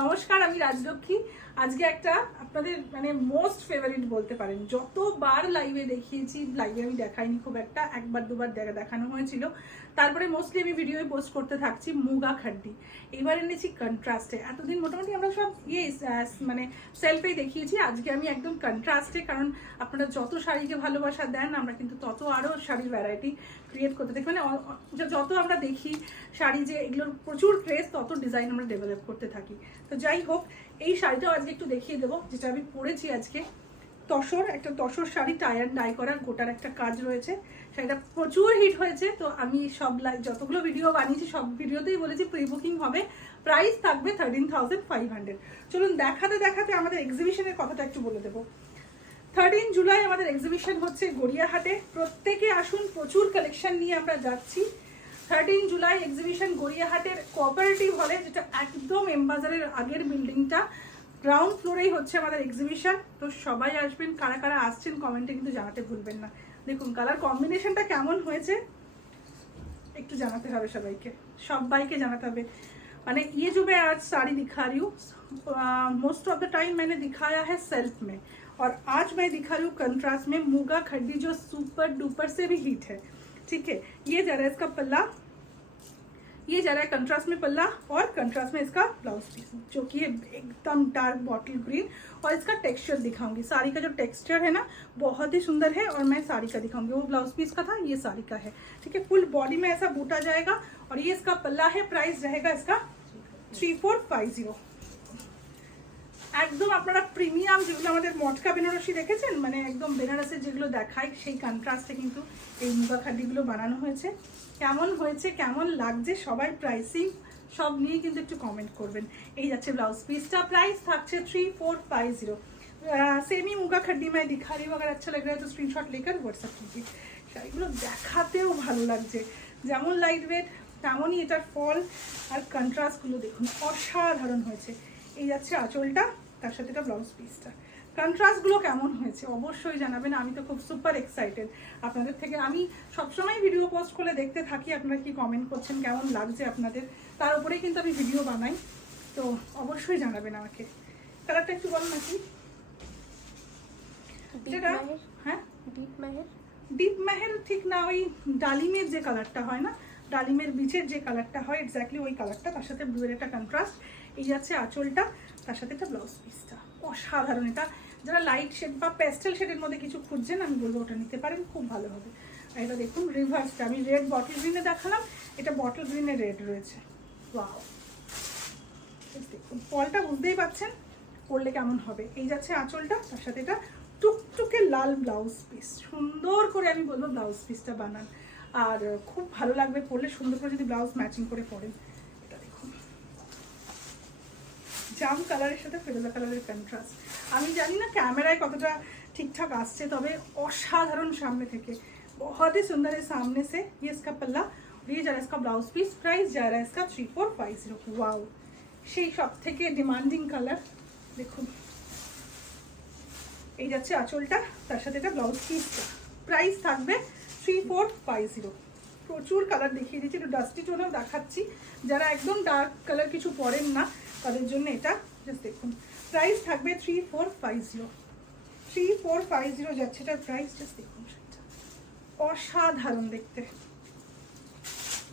নমস্কার, আমি রাজলক্ষ্মী। আজকে একটা আপনাদের মানে মোস্ট ফেভারিট বলতে পারেন, যতবার লাইভে দেখিয়েছি, লাইভে আমি দেখাইনি খুব একটা, একবার দুবার দেখানো হয়েছিল, তারপরে মোস্টলি আমি ভিডিওয়ে পোস্ট করতে থাকছি। মুগা খাড্ডি এবার এনেছি কন্ট্রাস্টে। এতদিন মোটামুটি আমরা সব মানে সেলফেই দেখিয়েছি, আজকে আমি একদম কন্ট্রাস্টে, কারণ আপনারা যত শাড়িকে ভালোবাসা দেন আমরা কিন্তু তত আরও শাড়ির ভ্যারাইটি ক্রিয়েট করতে থাকি। মানে যত আমরা দেখি শাড়ি যে এগুলোর প্রচুর ক্রেজ, তত ডিজাইন আমরা ডেভেলপ করতে থাকি। তো যাই হোক, এই শাড়িটাও আজকে একটু দেখিয়ে দেবো, যেটা আমি পরেছি আজকে। একটা তসর শাড়ি, টায়ার ডাই করা, গোটার একটা কাজ রয়েছে। শাড়িটা প্রচুর হিট হয়েছে। তো আমি সব যতগুলো ভিডিও বানিয়েছি সব ভিডিওতেই বলেছি প্রি বুকিং হবে, প্রাইস থাকবে 13,500। চলুন দেখাতে দেখাতে আমাদের এক্সিবিশনের কথাটা একটু বলে দেবো। 13 জুলাই আমাদের এক্সিবিশন হচ্ছে গড়িয়াহাটে। প্রত্যেকে আসুন, প্রচুর কালেকশন নিয়ে আমরা যাচ্ছি। 13 জুলাই এক্সিবিশন গড়িয়াহাটের কোঅপারেটিভ হলে, যেটা একদম এমবাজারের আগের বিল্ডিংটা, গ্রাউন্ড ফ্লোরেই হচ্ছে আমাদের এক্সিবিশন। তো সবাই আসবেন, কারা কারা আসছেন কমেন্টে কিন্তু জানাতে ভুলবেন না। দেখুন কালার কম্বিনেশনটা কেমন হয়েছে একটু জানাতে হবে, সবাইকে জানাতে হবে। मैंने ये जो मैं आज साड़ी दिखा रही हूँ, मोस्ट ऑफ द टाइम मैंने दिखाया है सेल्फ में, और आज मैं दिखा रही हूँ कंट्रास्ट में मुगा खड्डी, जो सुपर डुपर से भी हिट है। ठीक है, ये जा रहा है इसका पल्ला, ये जा रहा है कंट्रास्ट में पल्ला, और कंट्रास्ट में इसका ब्लाउज पीस, जो कि है एकदम डार्क बॉटल ग्रीन। और इसका टेक्सचर दिखाऊंगी, साड़ी का जो टेक्सचर है ना बहुत ही सुंदर है, और मैं साड़ी का दिखाऊंगी। वो ब्लाउज पीस का था, ये साड़ी का है। ठीक है, फुल बॉडी में ऐसा बूटा जाएगा, और ये इसका पल्ला है। प्राइस रहेगा इसका 3450। একদম আপনারা প্রিমিয়াম যেগুলো আমাদের মটকা বেনারসি দেখেছেন, মানে একদম বেনারসের যেগুলো দেখায় সেই কন্ট্রাস্টে কিন্তু এই মুগা খাড্ডিগুলো বানানো হয়েছে। কেমন হয়েছে, কেমন লাগছে, সবাই প্রাইসিং সব নিয়ে কিন্তু একটু কমেন্ট করবেন। এই যাচ্ছে ব্লাউজ পিসটা, প্রাইস থাকছে 3450। सेमी मुगा खड्डी मैं दिखा रही हूँ, अगर अच्छा लग रहा है तो स्क्रीनशॉट लेकर व्हाट्सअप कीजिए। শাড়িগুলো দেখাতেও ভালো লাগছে, যেমন লাইট ওয়েট তেমনই এটার ফল আর কন্ট্রাস্টগুলো দেখুন অসাধারণ হয়েছে। এই যাচ্ছে আঁচলটা, তার সাথে এটা ব্লাউজ পিসটা। কন্ট্রাস্টগুলো কেমন হয়েছে অবশ্যই জানাবেন। আমি তো খুব সুপার এক্সাইটেড আপনাদের থেকে। আমি সবসময় ভিডিও পোস্ট করলে দেখতে থাকি আপনারা কি কমেন্ট করছেন, কেমন লাগছে আপনাদের, তার উপরেই কিন্তু আমি ভিডিও বানাই। তো অবশ্যই জানাবেন আমাকে। কালারটা একটু বলো নাকি। হ্যাঁ, ডিপ মেহের ঠিক না, ওই ডালিমের যে কালারটা হয় না, ডালিমের বীজের যে কালারটা হয়, এক্স্যাক্টলি ওই কালারটা। তার সাথে ব্লুয়ের একটা কন্ট্রাস্ট। এই যাচ্ছে আঁচলটা, তার সাথে একটা ব্লাউজ পিসটা। অসাধারণ। এটা যারা লাইট শেড বা প্যাস্টেল শেডের মধ্যে কিছু খুঁজছেন, আমি বলবো ওটা নিতে পারেন, খুব ভালো হবে। আর এটা দেখুন রিভার্সটা, আমি রেড বটল গ্রিনে দেখালাম, এটা বটল গ্রিনে রেড রয়েছে। ওয়াও, দেখুন ফলটা বুঝতেই পারছেন পরলে কেমন হবে। এই যাচ্ছে আঁচলটা, তার সাথে এটা টুকটুকে লাল ব্লাউজ পিস। সুন্দর করে আমি বলবো ব্লাউজ পিসটা বানান, আর খুব ভালো লাগবে পরলে, সুন্দর করে যদি ব্লাউজ ম্যাচিং করে পরেন। এটা দেখুন জাম কালারের সাথে ফেরোজা কালারের কন্ট্রাস্ট। আমি জানি না ক্যামেরায় কতটা ঠিকঠাক আসছে, তবে অসাধারণ সামনে থেকে, बहुत ही सुंदर है सामने से। ये इसका पल्ला, ये जा रहा है इसका ब्लाउज पीस। प्राइस जा रहा है इसका 3450। वाओ, সেই সব থেকে ডিমান্ডিং কালার। দেখুন এই যাচ্ছে আঁচলটা, তার সাথে এটা ব্লাউজ পিসটা। প্রাইস থাকবে 3450। প্রচুর কালার দেখিয়ে দিচ্ছি, একটু ডাস্টি টোনেও দেখাচ্ছি। যারা একদম ডার্ক কালার কিছু পরেন না তাদের জন্য এটা জাস্ট দেখুন। প্রাইস থাকবে 3450 যাচ্ছে এটার প্রাইস। জাস্ট দেখুন, অসাধারণ দেখতে।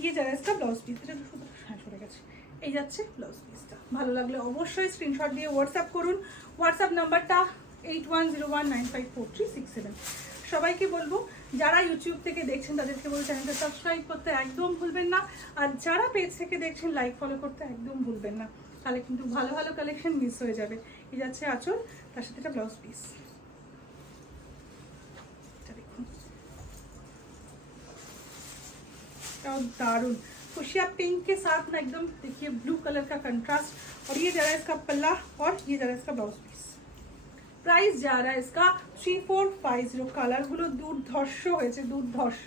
ইয়ে যারা इसका ব্লাউজ পিস, এটা শুধু হ্যাঁ সরে গেছে। এই যাচ্ছে ব্লাউজ পিসটা। ভালো লাগলে অবশ্যই স্ক্রিনশট দিয়ে হোয়াটসঅ্যাপ করুন। হোয়াটসঅ্যাপ নাম্বারটা 8101954367। সবাইকে বলবো যারা ইউটিউব থেকে দেখছেন তাদেরকে বলবো চ্যানেলটা সাবস্ক্রাইব করতে একদম ভুলবেন না, আর যারা পেজ থেকে দেখছেন লাইক ফলো করতে একদম ভুলবেন না, তাহলে কিন্তু ভালো ভালো কালেকশন মিস হয়ে যাবে। এই যাচ্ছে আঁচল, তার সাথে একটা ব্লাউজ পিস। দেখুন दारुण खुशिया पिंक के साथ ना एकदम देखिए ब्लू कलर का कंट्रास्ट। और ये जा रहा है इसका पल्ला, और ये जा रहा है इसका ब्लाउज पीस। प्राइस जा रहा है इसका 3450। कलर गुलो दुर्धर्ष হয়েছে, दुर्धर्ष।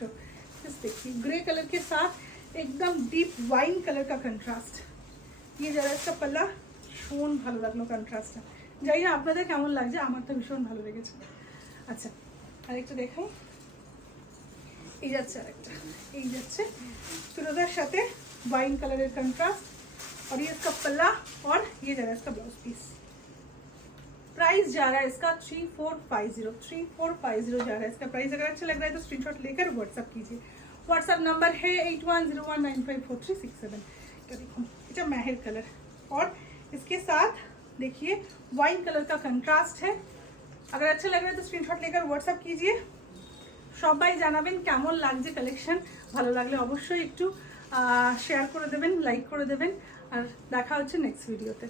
जस्ट देखिए ग्रे कलर के साथ एकदम डीप वाइन कलर का कंट्रास्ट। ये जा रहा है इसका पल्ला। ভীষণ ভালো লাগলো কন্ট্রাস্টটা। জানি না আপনাদের কেমন লাগছে, আমার তো ভীষণ ভালো লেগেছে। আচ্ছা আরেকটা দেখাই। এই যাচ্ছে আরেকটা, এই যাচ্ছে ফিরোজার সাথে ওয়াইন কালারের কন্ট্রাস্ট। और ये इसका पल्ला और ये जा रहा है इसका ब्लाउज पीस। प्राइस जा रहा है इसका 3450 जा रहा है इसका प्राइस। अगर अच्छा लग रहा है तो स्क्रीनशॉट लेकर व्हाट्सअप कीजिए। व्हाट्सअप नंबर है 8101954367। देखो এটা মেহের कलर और इसके साथ देखिए वाइन कलर का कंट्रास्ट है। अगर अच्छा लग रहा है तो स्क्रीनशॉट लेकर व्हाट्सअप कीजिए। সবাই জানাবেন কেমন লাগছে কালেকশন। ভালো লাগলে অবশ্যই একটু শেয়ার করে দেবেন, লাইক করে দেবেন। আর দেখা হচ্ছে নেক্সট ভিডিওতে।